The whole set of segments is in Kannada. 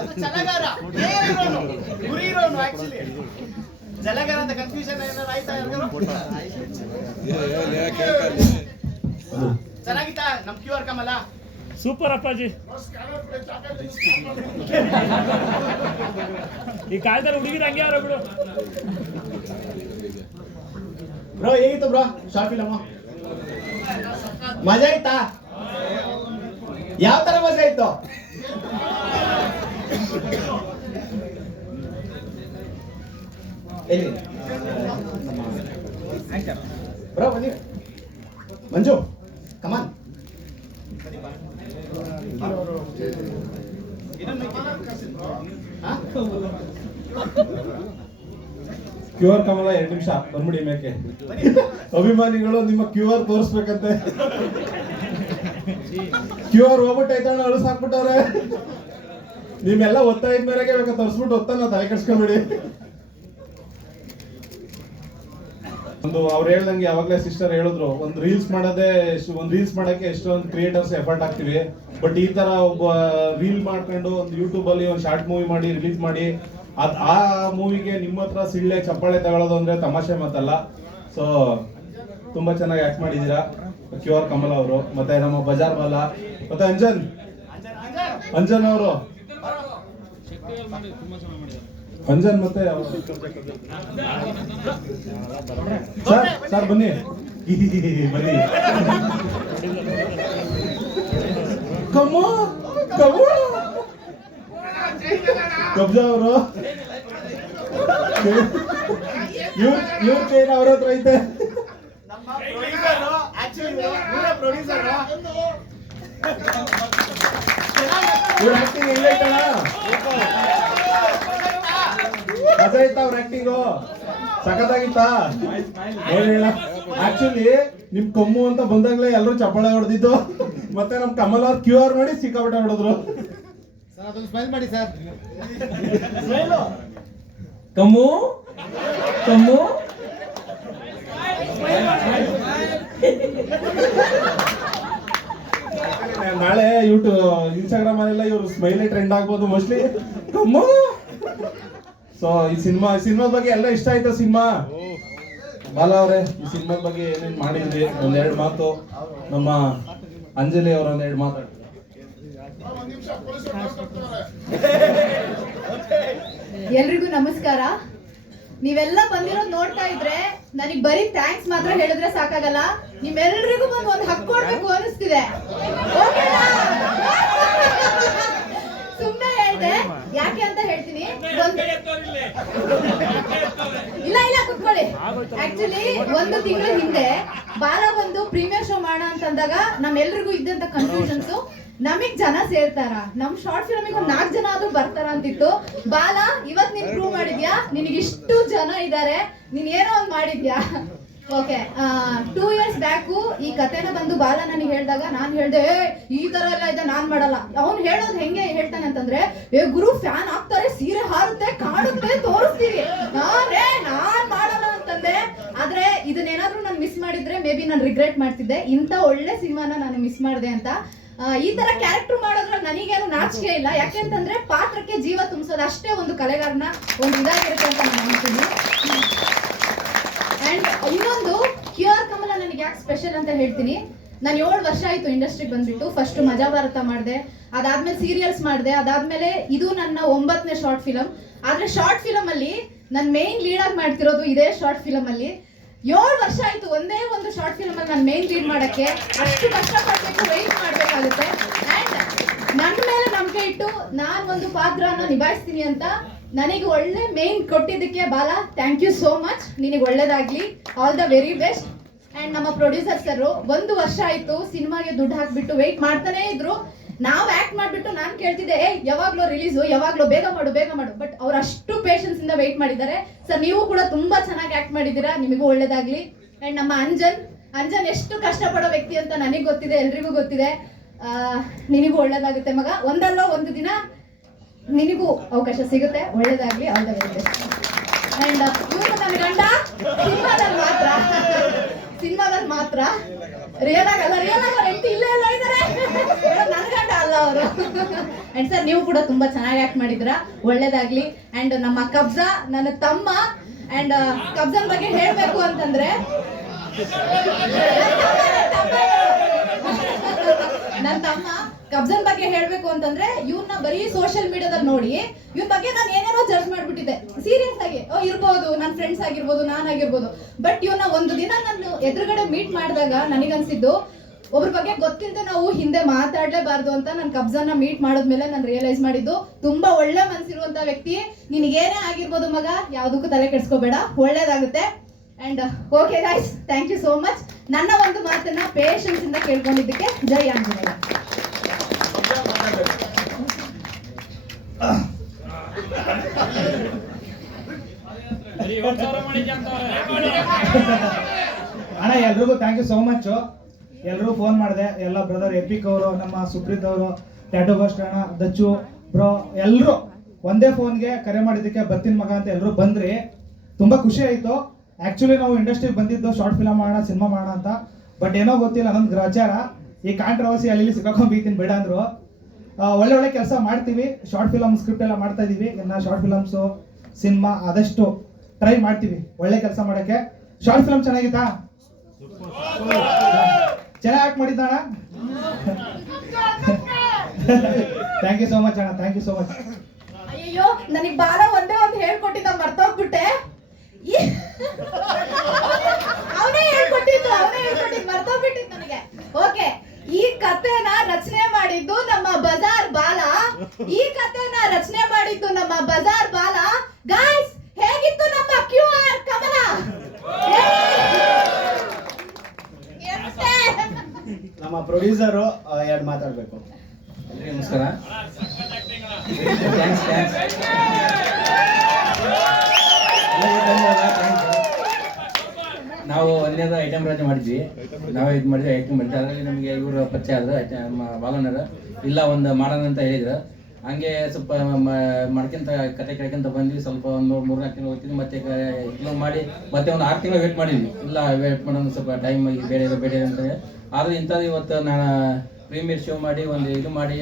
ಅದು ಛಲಗಾರ, ಗುರಿ ಇರೋನು ಆಕ್ಚುಲಿ. ಜಲಗಾರ ಅಂತ ಕನ್ಫ್ಯೂಷನ್ ಏನಾರು ಆಯ್ತಾ ಯಾರಿಗಾರು? ಚೆನ್ನಾಗಿತ್ತಾ ನಮ್ QR ಕಮಲ? ಸೂಪರ್ ಅಪ್ಪಾಜಿ. ಈ ಕಾಲದಲ್ಲಿ ಹುಡುಗಿರ ಹಂಗೆ ಯಾರೋ ಬಿಡು. ಬ್ರೋ ಹೇಗಿತ್ತು ಬ್ರೋ ಶಾರ್ಟ್ ಫಿಲಮ್? ಮಜಾ ಇತ್ತಾ? ಯಾವ ತರ ಮಜಾ ಇತ್ತು? ಎಲ್ಲಿ ಬ್ರೋ ಬನ್ನಿ. ಮಂಜು ಕಮಾನ್. QR ಕಮಲ 2 ನಿಮಿಷ ಬಂದ್ಬಿಡಿ ಮೇಕೆ. ಅಭಿಮಾನಿಗಳು ನಿಮ್ಮ QR ತೋರಿಸ್ಬೇಕಂತೆ. QR ಹೋಗ್ಬಿಟ್ಟೈತಣ್ಣ, ಅಳು ಸಾಕ್ಬಿಟ್ಟವ್ರೆ. ನಿಮ್ಮೆಲ್ಲ ಒತ್ತಾಯದ ಮೇರೆಗೆ ಬೇಕಾ ತೋರಿಸ್ಬಿಟ್ಟು ಒತ್ತಾನ ತಲೆ ಕೆಡ್ಸ್ಕೊಂಬಿಡಿ. ಒಂದು ಅವ್ರು ಹೇಳ್ದಂಗೆ ಯಾವಾಗಲೇ ಸಿಸ್ಟರ್ ಹೇಳಿದ್ರು, ಒಂದು ರೀಲ್ಸ್ ಮಾಡಕ್ಕೆ ಎಷ್ಟೊಂದು ಕ್ರಿಯೇಟರ್ಸ್ ಎಫರ್ಟ್ ಹಾಕ್ತಿವಿ. ಬಟ್ ಈ ತರ ಒಬ್ಬ ರೀಲ್ ಮಾಡ್ಕೊಂಡು ಒಂದು ಯೂಟ್ಯೂಬ್ ಅಲ್ಲಿ ಒಂದು ಶಾರ್ಟ್ ಮೂವಿ ಮಾಡಿ ರಿಲೀಸ್ ಮಾಡಿ ಆ ಮೂವಿಗೆ ನಿಮ್ಮ ಹತ್ರ ಸಿಳ್ಳೆ ಚಪ್ಪಾಳೆ ತಗೊಳ್ಳೋದು ಅಂದ್ರೆ ತಮಾಷೆ ಮಾತಲ್ಲ. ಸೊ ತುಂಬಾ ಚೆನ್ನಾಗಿ ಆಕ್ಟ್ ಮಾಡಿದೀರಾ QR ಕಮಲ ಅವರು, ಮತ್ತೆ ನಮ್ಮ ಬಜಾರ್ ಬಾಲ, ಮತ್ತೆ ಅಂಜನ್ ಅವರು, ಅಂಜನ್ ಮತ್ತೆ ಸರ್ ಬನ್ನಿ ಬನ್ನಿ. ಕಬ್ಜಾ ಅವರು ಇವ್ರ ಚೈನ್ ಅವ್ರ ಹತ್ರ ಐತೆ. ಇವ್ರ ಆಕ್ಟಿಂಗ್ ಹೆಂಗೈತಣ? ಮಜಾ ಐತಾ ಅವ್ರ ಆಕ್ಟಿಂಗು? ಸಖತ್ತಾಗಿತ್ತಾ? ಆಕ್ಚುಲಿ ನಿಮ್ ಕಮ್ಮು ಅಂತ ಬಂದಾಗ್ಲೇ ಎಲ್ಲರೂ ಚಪ್ಪಾಳೆ ಹೊಡೆದಿದ್ದು, ಮತ್ತೆ ನಮ್ ಕಮಲ್ ಅವ್ರ QR ನೋಡಿ ಸಿಕ್ಕಾಪಟ್ಟೆ ಹೊಡೆದ್ರು. ಸ್ಮೈಲ್ ಮಾಡಿ ಸರ್. ಕಮ್ಮು ಕಮ್ಮು ನಾಳೆ ಇನ್ಸ್ಟಾಗ್ರಾಮ್ ಅಲ್ಲೆಲ್ಲ ಇವ್ರು ಸ್ಮೈಲಿ ಟ್ರೆಂಡ್ ಆಗ್ಬೋದು ಮೋಸ್ಟ್ಲಿ. ಕಮ್ಮು. ಸೊ ಈ ಸಿನಿಮಾ ಬಗ್ಗೆ ಎಲ್ಲ ಇಷ್ಟ ಆಯ್ತಾ ಸಿನಿಮಾ? ಬಾಲ ಅವರೇ, ಈ ಸಿನಿಮಾದ ಬಗ್ಗೆ ಏನೇನ್ ಮಾಡಿದ್ರಿ ಒಂದೆರಡು ಮಾತು, ನಮ್ಮ ಅಂಜಲಿ ಅವರ ಒಂದೆರಡು ಮಾತು. ಎಲ್ರಿಗೂ ನಮಸ್ಕಾರ. ನೀವೆಲ್ಲ ಬಂದಿರೋದು ನೋಡ್ತಾ ಇದ್ರೆ ನನಗೆ ಬರೀ ಥ್ಯಾಂಕ್ಸ್ ಮಾತ್ರ ಹೇಳಿದ್ರೆ ಸಾಕಾಗಲ್ಲ, ನಿಮ್ಮೆಲ್ರಿಗೂ ಬಂದು ಒಂದು ಹಕ್ಕು ಕೊಡ್ಬೇಕು ಅನಿಸ್ತಿದೆ. ಸುಮ್ಮನೆ ಹೇಳ್ದೆ, ಯಾಕೆ ಅಂತ ಹೇಳ್ತೀನಿ. ಇಲ್ಲ ಕುತ್ಕೊಳ್ಳಿ. ಆಕ್ಚುಲಿ 1 ತಿಂಗಳ ಹಿಂದೆ ಬಾಲ ಒಂದು ಪ್ರೀಮಿಯರ್ ಶೋ ಮಾಡೋಣ ಅಂತಂದಾಗ ನಮ್ಮೆಲ್ರಿಗೂ ಇದ್ದಂತ ಕನ್ಫ್ಯೂಷನ್ಸ್, ನಮಗ್ ಜನ ಸೇರ್ತಾರ, ನಮ್ ಶಾರ್ಟ್ ಫಿಲ್ಮಿಗೆ ಒಂದು 4 ಜನ ಆದ್ರೂ ಬರ್ತಾರ ಅಂತಿತ್ತು. ಬಾಲ ಇವತ್ ನೀನ್ ಪ್ರೂವ್ ಮಾಡಿದ್ಯಾ, ನಿನಗಿಷ್ಟು ಜನ ಇದ್ದಾರೆ, ನೀನ್ ಏನೋ ಒಂದು ಮಾಡಿದ್ಯಾ. ಓಕೆ, 2 years ಬ್ಯಾಕು ಈ ಕಥೆನ ಬಂದು ಬಾಲ ನನಗೆ ಹೇಳಿದಾಗ ನಾನು ಹೇಳ್ದೆ, ಈ ತರ ಎಲ್ಲ ಇದೆ, ನಾನ್ ಮಾಡಲ್ಲ. ಅವ್ನು ಹೇಳೋದು ಹೆಂಗೆ ಹೇಳ್ತಾನೆ ಅಂತಂದ್ರೆ, ಗುರು ಫ್ಯಾನ್ ಆಗ್ತಾರೆ, ಸೀರೆ ಹಾರುತ್ತೆ, ಕಾಣುತ್ತೆ, ತೋರಿಸ್ತೀವಿ. ನಾನ್ ಮಾಡಲ್ಲ ಅಂತಂದೆ. ಆದ್ರೆ ಇದನ್ನೇನಾದ್ರೂ ನಾನು ಮಿಸ್ ಮಾಡಿದ್ರೆ ಮೇ ಬಿ ನಾನು ರಿಗ್ರೆಟ್ ಮಾಡ್ತಿದ್ದೆ, ಇಂಥ ಒಳ್ಳೆ ಸಿನಿಮಾನ ನಾನು ಮಿಸ್ ಮಾಡಿದೆ ಅಂತ. ಈ ತರ ಕ್ಯಾರೆಕ್ಟರ್ ಮಾಡೋದ್ರಲ್ಲಿ ನನಗೇನು ನಾಚಿಕೆ ಇಲ್ಲ, ಯಾಕೆಂತಂದ್ರೆ ಪಾತ್ರಕ್ಕೆ ಜೀವ ತುಂಬಿಸೋದು ಅಷ್ಟೇ ಒಂದು ಕಲೆಗಾರನ ಒಂದು ಇದಾಗಿರುತ್ತೆ ಅಂತ ನಾನು ಅನ್ತೀನಿ. ಅಂಡ್ ಇನ್ನೊಂದು QR ಕಮಲ ನನಗೆ ಯಾಕೆ ಸ್ಪೆಷಲ್ ಅಂತ ಹೇಳ್ತೀನಿ. ನಾನು 7 ವರ್ಷ ಆಯ್ತು ಇಂಡಸ್ಟ್ರಿಗೆ ಬಂದ್ಬಿಟ್ಟು. ಫಸ್ಟ್ ಮಜಾ ಭಾರತ ಮಾಡಿದೆ, ಅದಾದ್ಮೇಲೆ ಸೀರಿಯಲ್ಸ್ ಮಾಡಿದೆ, ಅದಾದ್ಮೇಲೆ ಇದು ನನ್ನ 9ನೇ ಶಾರ್ಟ್ ಫಿಲಮ್. ಆದ್ರೆ ಶಾರ್ಟ್ ಫಿಲಮ್ ಅಲ್ಲಿ ನಾನು ಮೇನ್ ಲೀಡ್ ಆಗಿ ಮಾಡ್ತಿರೋದು ಇದೇ ಶಾರ್ಟ್ ಫಿಲಮ್ ಅಲ್ಲಿ. 7 ವರ್ಷ ಆಯ್ತು ಒಂದೇ ಒಂದು ಶಾರ್ಟ್ ಫಿಲಮ್ ಅಲ್ಲಿ ನಾನು ಮೇನ್ ಲೀಡ್ ಮಾಡಕ್ಕೆ. ಅಷ್ಟು ಕಷ್ಟಪಟ್ಟು ವೆಯ್ಟ್ ಮಾಡ್ಬೇಕಾಗುತ್ತೆ. ಅಂಡ್ ನನ್ನ ಮೇಲೆ ನಂಬಿಕೆ ಇಟ್ಟು ನಾನು ಒಂದು ಪಾತ್ರನ ನಿಭಾಯಿಸ್ತೀನಿ ಅಂತ ನನಗೆ ಒಳ್ಳೆ ಮೇನ್ ಕೊಟ್ಟಿದ್ದಕ್ಕೆ ಬಾಲ, ಥ್ಯಾಂಕ್ ಯು ಸೋ ಮಚ್. ನಿನಗೆ ಒಳ್ಳೇದಾಗ್ಲಿ, all the very best. And ನಮ್ಮ ಪ್ರೊಡ್ಯೂಸರ್ ಸರ್ 1 ವರ್ಷ ಆಯ್ತು ಸಿನಿಮಾಗೆ ದುಡ್ಡು ಹಾಕ್ಬಿಟ್ಟು ವೆಯ್ಟ್ ಮಾಡ್ತಾನೆ ಇದ್ರು. ನಾವು ಆಕ್ಟ್ ಮಾಡ್ಬಿಟ್ಟು ನಾನು ಕೇಳ್ತಿದ್ದೆ, ಯಾವಾಗ್ಲೋ ರಿಲೀಸು, ಯಾವಾಗ್ಲೋ ಬೇಗ ಮಾಡು. ಬಟ್ ಅವ್ರು ಅಷ್ಟು ಪೇಷನ್ಸ್ ಇಂದ ವೆಯ್ಟ್ ಮಾಡಿದ್ದಾರೆ. ಸರ್ ನೀವು ಕೂಡ ತುಂಬಾ ಚೆನ್ನಾಗಿ ಆಕ್ಟ್ ಮಾಡಿದ್ದೀರಾ, ನಿಮಗೂ ಒಳ್ಳೇದಾಗ್ಲಿ. ಅಂಡ್ ನಮ್ಮ ಅಂಜನ್ ಎಷ್ಟು ಕಷ್ಟಪಡೋ ವ್ಯಕ್ತಿ ಅಂತ ನನಗೆ ಗೊತ್ತಿದೆ, ಎಲ್ರಿಗೂ ಗೊತ್ತಿದೆ. ನಿನಗೂ ಒಳ್ಳೇದಾಗುತ್ತೆ ಮಗ, ಒಂದಲ್ಲ ಒಂದು ದಿನ ನಿನಗೂ ಅವಕಾಶ ಸಿಗುತ್ತೆ, ಒಳ್ಳೇದಾಗ್ಲಿ, all the very best. And ಇವರು ನನ್ನ ಗಂಡ ಸಿನಿಮಾದಲ್ಲಿ ಮಾತ್ರ ರಿಯಲ್ ಆಗಲ್ಲ, ಹೆಂಡತಿ ಇಲ್ಲೇ ಎಲ್ಲ ಇದ್ದಾರೆ, ನನ್ನ ಗಂಡ ಅಲ್ಲ. ಅವರು. ಅಂಡ್ ಸರ್ ನೀವು ಕೂಡ ತುಂಬಾ ಚೆನ್ನಾಗಿ ಆಕ್ಟ್ ಮಾಡಿದ್ರ, ಒಳ್ಳೇದಾಗ್ಲಿ. ಅಂಡ್ ನಮ್ಮ ಕಬ್ಜಾ ನನ್ನ ತಮ್ಮ, ಅಂಡ್ ಕಬ್ಜನ್ ಬಗ್ಗೆ ಹೇಳ್ಬೇಕು ಅಂತಂದ್ರೆ ನನ್ನ ತಮ್ಮ ಕಬ್ಜನ್ ಬಗ್ಗೆ ಹೇಳ್ಬೇಕು ಅಂತಂದ್ರೆ ಇವ್ನ ಬರೀ ಸೋಷಿಯಲ್ ಮೀಡಿಯಾದಲ್ಲಿ ನೋಡಿ ಇವ್ನ ಬಗ್ಗೆ ನಾನು ಏನೇನೋ ಜಡ್ಜ್ ಮಾಡ್ಬಿಟ್ಟಿದ್ದೆ ಸೀರಿಯಸ್ ಆಗಿ. ಇರ್ಬೋದು ನನ್ನ ಫ್ರೆಂಡ್ಸ್ ಆಗಿರ್ಬೋದು, ನಾನಾಗಿರ್ಬೋದು. ಬಟ್ ಇವ್ನ ಒಂದು ದಿನ ನಾನು ಎದುರುಗಡೆ ಮೀಟ್ ಮಾಡಿದಾಗ ನನಗನ್ಸಿದ್ದು ಒಬ್ರ ಬಗ್ಗೆ ಗೊತ್ತಿಲ್ಲದೆ ನಾವು ಹಿಂದೆ ಮಾತಾಡ್ಲೇಬಾರ್ದು ಅಂತ. ನಾನು ಕಬ್ಜನ್ನ ಮೀಟ್ ಮಾಡಿದ್ಮೇಲೆ ನಾನು ರಿಯಲೈಸ್ ಮಾಡಿದ್ದು ತುಂಬಾ ಒಳ್ಳೆ ಮನಸ್ಸಿರುವಂತ ವ್ಯಕ್ತಿ. ನಿನಗೇನೇ ಆಗಿರ್ಬೋದು ಮಗ, ಯಾವ್ದಕ್ಕೂ ತಲೆ ಕೆಡ್ಸ್ಕೋಬೇಡ, ಒಳ್ಳೇದಾಗುತ್ತೆ. And okay guys, thank you so much. ನನ್ನ ಒಂದು ಮಾತನ್ನ ಪೇಷನ್ಸ್ ಇಂದ ಕೇಳ್ಕೊಂಡಿದ್ದಕ್ಕೆ ಜೈ ಆಂಜನೇಯ. ಅಣ್ಣ ಎಲ್ರಿಗೂ ಥ್ಯಾಂಕ್ ಯು ಸೋ ಮಚ್. ಎಲ್ಲರೂ ಫೋನ್ ಮಾಡಿದೆ, ಎಲ್ಲ ಬ್ರದರ್ ಎಪಿಕ್ ಅವರು, ನಮ್ಮ ಸುಪ್ರೀತ್ ಅವರು, ಟ್ಯಾಟೋ ಗೋಸ್ಟ್ ಅಣ್ಣ, ದಚ್ಚು ಬ್ರೋ, ಎಲ್ಲರೂ ಒಂದೇ ಫೋನ್ಗೆ ಕರೆ ಮಾಡಿದ್ದಕ್ಕೆ ಬರ್ತೀನಿ ಮಗ ಅಂತ ಎಲ್ಲರೂ ಬಂದ್ರಿ. ತುಂಬ ಖುಷಿ ಆಯಿತು. ಆ್ಯಕ್ಚುಲಿ ನಾವು ಇಂಡಸ್ಟ್ರಿಗೆ ಬಂದಿದ್ದು ಶಾರ್ಟ್ ಫಿಲಮ್ ಮಾಡೋಣ, ಸಿನಿಮಾ ಮಾಡೋಣ ಅಂತ. ಬಟ್ ಏನೋ ಗೊತ್ತಿಲ್ಲ, ನಮ್ಗೆ ಗ್ರಾಚಾರ ಈ ಕಾಂಟ್ರವರ್ಸಿ ಅಲ್ಲಿ ಸಿಕ್ಕಾಕೊಂಡ್ಬೀತೀನಿ ಬೇಡ ಅಂದರು. ಒಳ್ಳೆ ಒಳ್ಳೆ ಕೆಲಸ ಮಾಡ್ತೀವಿ. ಶಾರ್ಟ್ ಫಿಲಮ್ ಸ್ಕ್ರಿಪ್ಟ್ ಎಲ್ಲ ಮಾಡ್ತಾ ಇದ್ದೀವಿ. ಇನ್ನು ಶಾರ್ಟ್ ಫಿಲಮ್ಸು, ಸಿನಿಮಾ ಆದಷ್ಟು ಟ್ರೈ ಮಾಡ್ತೀವಿ ಒಳ್ಳೆ ಕೆಲಸ ಮಾಡೋಕ್ಕೆ. ಶಾರ್ಟ್ ಫಿಲಮ್ ಚೆನ್ನಾಗಿತ್ತಾ? ಚೆನ್ನಾಗಿ ಆಕ್ಟ್ ಮಾಡಿದ್ದಣ್ಣ. ಥ್ಯಾಂಕ್ ಯು ಸೋ ಮಚ್ ಅಣ್ಣ, ಥ್ಯಾಂಕ್ ಯು ಸೋ ಮಚ್. ಅಯ್ಯೋ, ನನಗೆ ಬಾಲ ಒಂದೇ ಒಂದು ಹೇಳ್ಕೊಟ್ಟಿದ್ದ ಮರ್ತೋಗ್ಬಿಟ್ಟೆ. ಅವನೇ ಹೇಳ್ಕೊಟ್ಟಿದ್ದು ಮರ್ತೋಗ್ಬಿಟ್ಟಿದ್ದು ನನಗೆ. ಓಕೆ, ಈ ಕಥೆನ ರಚನೆ ಮಾಡಿದ್ದು ನಮ್ಮ ಬಜಾರ್ ಬಾಲ. ನಮ್ಮ ಬಜಾರ್ ಬಾಲ. ಗಾಯ್ಸ್, ಹೇಗಿತ್ತು ನಮ್ಮ QR ಕಮಲ? ನಮ್ಮ ಪ್ರೊಡ್ಯೂಸರು ಎರಡು ಮಾತಾಡ್ಬೇಕು. ಎಲ್ರಿಗೂ ನಮಸ್ಕಾರ. ಥ್ಯಾಂಕ್ಸ್ ನಾವು ಒಂದೇದ ಐಟಮ್ ರಚನೆ ಮಾಡಿದ್ವಿ. ನಾವೇ ಇದು ಮಾಡಿದ್ವಿ, ಐಟಮ್ ಮಾಡಿದ್ವಿ. ಅದರಲ್ಲಿ ನಮಗೆ ಇವರು ಪರಿಚಯ ಆದ್ರೆ ನಮ್ಮ ಬಾಲನರು ಇಲ್ಲ ಒಂದು ಮಾಡೋಣ ಅಂತ ಹೇಳಿದ್ರು. ಹಂಗೆ ಸ್ವಲ್ಪ ಮಾಡ್ಕೊಂತ ಕತೆ ಕೇಳ್ಕೊಂತ ಬಂದ್ವಿ. ಸ್ವಲ್ಪ ಒಂದು 3-4 ತಿಂಗಳು ಹೋಗ್ತಿದ್ವಿ. ಮತ್ತೆ ಇಲ್ಲ ಮಾಡಿ ಮತ್ತೆ ಒಂದು 6 ತಿಂಗಳು ವೇಟ್ ಮಾಡಿದ್ವಿ. ಇಲ್ಲ ವೇಟ್ ಮಾಡೋದು ಸ್ವಲ್ಪ ಟೈಮ್ ಬೇರೆ ಅಂತ. ಆದರೆ ಇಂಥದ್ದು ಇವತ್ತು ನಾನು ಪ್ರೀಮಿಯರ್ ಶೋ ಮಾಡಿ ಒಂದು ಇದು ಮಾಡಿ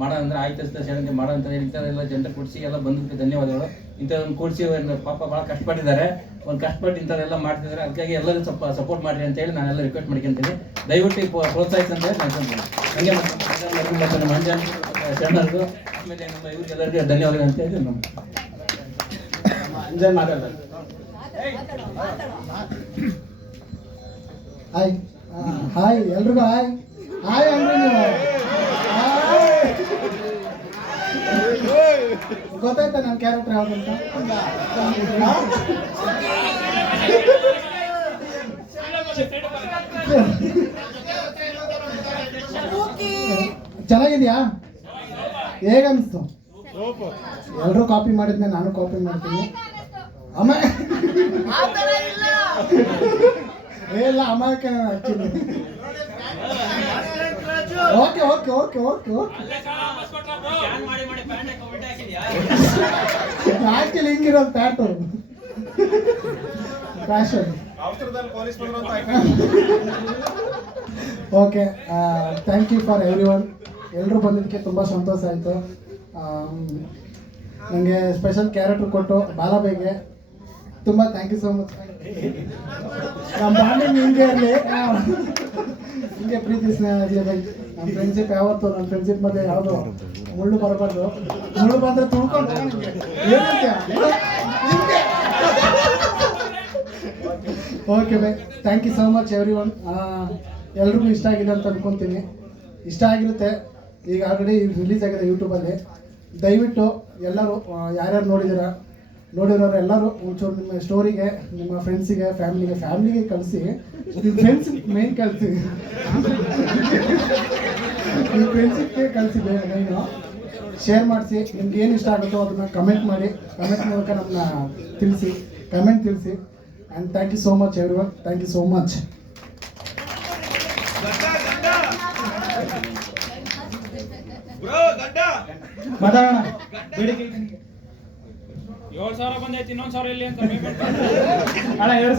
ಮಾಡೋ ಅಂದ್ರೆ ಆಯ್ತು ಸೇರಂತೆ ಮಾಡೋ ಅಂತ ಇಂಥದ್ದೆಲ್ಲ ಜನರು ಕೊಡಿಸಿ ಎಲ್ಲ ಬಂದಕ್ಕೆ ಧನ್ಯವಾದಗಳು. ಇಂಥದ್ದೊಂದು ಕೂಡಿಸಿ ಒಂದು ಪಾಪ ಭಾಳ ಕಷ್ಟಪಟ್ಟಿದ್ದಾರೆ. ಒಂದು ಕಷ್ಟಪಟ್ಟು ಇಂಥದ್ದೆಲ್ಲ ಮಾಡ್ತಿದ್ದಾರೆ. ಅದಕ್ಕಾಗಿ ಎಲ್ಲರೂ ಸ್ವಲ್ಪ ಸಪೋರ್ಟ್ ಮಾಡಿರಿ ಅಂತೇಳಿ ನಾನೆಲ್ಲ ರಿಕ್ವೆಸ್ಟ್ ಮಾಡ್ಕೊಂತೀನಿ. ದಯವಿಟ್ಟು ಪ್ರೋತ್ಸಾಹಿಸಿ ಅಂತ ಹೇಳಿ ನಾನು ಹಂಗೆ ಮತ್ತು ನಮ್ಮ ಮಂಜನ್ ಶರಣರ್ಗೂ ಆಮೇಲೆ ನಮ್ಮ ಇವ್ರಿಗೆಲ್ಲರಿಗೂ ಧನ್ಯವಾದಗಳು ಅಂತ ಹೇಳಿ ನಮ್ಮ ಅಂಜನ್ ಮಾತಾಡ್ಬೇಕು. ಹಾಯ್ ಹಾಯ್ ಎಲ್ರಿಗೂ ಹಾಯ್ ಹಾಯ್ ಅಂದ್ರೆ ನೀವು ಗೊತ್ತಾಯ್ತಾ ನನ್ನ ಕ್ಯಾರೆಕ್ಟರ್ ಯಾವ್ದಂತ? ಚೆನ್ನಾಗಿದ್ಯಾ? ಹೇಗನ್ನಿಸ್ತು? ಎಲ್ಲರೂ ಕಾಪಿ ಮಾಡಿದ್ನೆ, ನಾನು ಕಾಪಿ ಮಾಡ್ತೀನಿ. ಇಲ್ಲ ಅಮಾಯಕ actually. Okay okay okay okay okay actually ಹಿಂಗಿರೋದು ಪ್ಯಾಟು fashion. Okay, thank you for everyone. ಎಲ್ಲರೂ ಬಂದಿದ್ದಕ್ಕೆ ತುಂಬ ಸಂತೋಷ ಆಯಿತು. ನನಗೆ ಸ್ಪೆಷಲ್ ಕ್ಯಾರೆಕ್ಟರ್ ಕೊಟ್ಟು ಬಾಲಾಬೈಗೆ ತುಂಬ ಥ್ಯಾಂಕ್ ಯು ಸೋ ಮಚ್. ನಮ್ಮ ಬಾಂಡಿಂಗ್ ಹಿಂಗೆ ಇರಲಿ, ಹಿಂಗೆ ಪ್ರೀತಿ ಸ್ನೇಹ ಇರಲಿ ಬೈ. ನಮ್ಮ ಫ್ರೆಂಡ್ಶಿಪ್ ಯಾವತ್ತು, ನನ್ನ ಫ್ರೆಂಡ್ಶಿಪ್ ಮಧ್ಯೆ ಯಾವುದು ಮುಳ್ಳು ಬರಬಾರ್ದು. ಮುಳ್ಳು ಬಂದರೆ ತುಳ್ಕೊಂಡು okay bye. Thank you so much everyone. ಎಲ್ರಿಗೂ ಇಷ್ಟ ಆಗಿದೆ ಅಂತ ಅನ್ಕೊತೀನಿ. ಇಷ್ಟ ಆಗಿರುತ್ತೆ. ಈಗ ಆಲ್ರೆಡಿ ರಿಲೀಸ್ ಆಗಿದೆ ಯೂಟ್ಯೂಬಲ್ಲಿ. ದಯವಿಟ್ಟು ಎಲ್ಲರೂ ಯಾರ್ಯಾರು ನೋಡಿರೋರು ಎಲ್ಲರೂ ಒಂಚೂರು ನಿಮ್ಮ ಸ್ಟೋರಿಗೆ, ನಿಮ್ಮ ಫ್ರೆಂಡ್ಸಿಗೆ, ಫ್ಯಾಮಿಲಿಗೆ ಕಳಿಸಿ. ನಿಮ್ಮ ಫ್ರೆಂಡ್ಸ್ ಮೇನ್ ಕಳಿಸಿ, ನಿಮ್ಮ ಫ್ರೆಂಡ್ಸಿಗೆ ಕಳಿಸಿ ಮೇನು. ಶೇರ್ ಮಾಡಿಸಿ. ನಿಮ್ಗೆ ಏನು ಇಷ್ಟ ಆಗುತ್ತೋ ಅದನ್ನು ಕಮೆಂಟ್ ಮಾಡಿ. ಕಮೆಂಟ್ ಮೂಲಕ ನಮ್ಮನ್ನ ತಿಳಿಸಿ, ಕಮೆಂಟ್ ತಿಳಿಸಿ. And thank you so much everyone. Thank you so much. ಮಾತಾಡೋಣ. ಬೇಡಿಕೆ 7,000 ಬಂದೈತಿ, ಇನ್ನೊಂದು 1,000 ಇಲ್ಲಿ ಅಂತ ಅಣ್ಣ 2,000